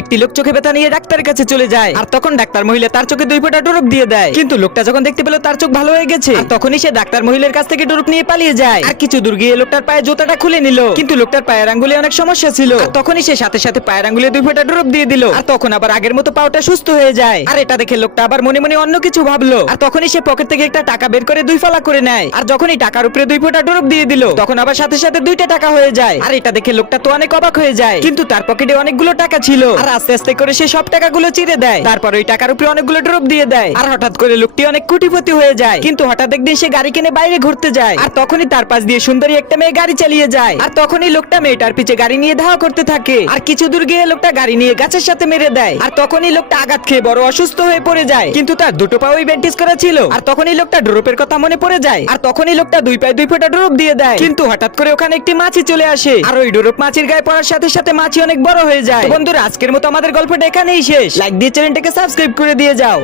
একটি লোক চোখে ব্যথা নিয়ে ডাক্তারের কাছে চলে যায়, আর তখন ডাক্তার মহিলা তার চোখে 2 ফোঁটা ডুরুপ দিয়ে দেয়। কিন্তু লোকটা যখন দেখতে পেল তার চোখ ভালো হয়ে গেছে, আর তখনই সে ডাক্তার মহিলার কাছ থেকে ডুরুপ নিয়ে পালিয়ে যায়। আর কিছু দূর গিয়ে লোকটার পায়ে জুতাটা খুলে নিল, কিন্তু লোকটার পায়ের আঙ্গুলে অনেক সমস্যা ছিল। আর তখনই সে সাথে সাথে পায়ের আঙ্গুলে 2 ফোঁটা ডুরুপ দিয়ে দিল, আর তখন আবার আগের মতো পাওটা সুস্থ হয়ে যায়। আর এটা দেখে লোকটা আবার মনে মনে অন্য কিছু ভাবলো, আর তখনই সে পকেট থেকে একটা টাকা বের করে 2 ফালা করে নেয়। আর যখনই টাকার উপরে 2 ফোঁটা ডুরুপ দিয়ে দিল, তখন আবার সাথে সাথে 2টা টাকা হয়ে যায়। আর এটা দেখে লোকটা তো অনেক অবাক হয়ে যায়, কিন্তু তার পকেটে অনেকগুলো টাকা ছিল। আর আস্তে আস্তে করে সে সব টাকাগুলো চিরে দেয়, তারপর ওই টাকার উপরে অনেকগুলো ড্রপ দিয়ে দেয়। আর হঠাৎ করে লোকটি অনেক কোটিপতি হয়ে যায়। কিন্তু হঠাৎ একদিন সে গাড়ি কিনে বাইরে ঘুরতে যায়, আর তখনই তার পাশ দিয়ে সুন্দরী একটা মেয়ে গাড়ি চালিয়ে যায়। আর তখনই লোকটা মেয়েটার পিছে গাড়ি নিয়ে ধাওয়া করতে থাকে, আর কিছু দূর গিয়ে লোকটা গাড়ি নিয়ে গাছের সাথে মেরে দেয়। আর তখনই লোকটা আঘাত খেয়ে বড় অসুস্থ হয়ে পড়ে যায়, কিন্তু তার 2টো পাওই ব্যান্ডেজ করা ছিল। আর তখনই লোকটা ড্রপের কথা মনে পড়ে যায়, আর তখনই লোকটা 2 পায়ে 2 ফোঁটা ড্রপ দিয়ে দেয়। কিন্তু হঠাৎ করে ওখানে একটি মাছি চলে আসে, আর ওই ড্রপ মাছির গায়ে পড়ার সাথে সাথে মাছি অনেক বড় হয়ে যায়। বন্ধুরা, আজকের মতো আমাদের গল্পটা এখানেই শেষ। লাইক দিয়ে চ্যানেলটাকে সাবস্ক্রাইব করে দিয়ে যাও।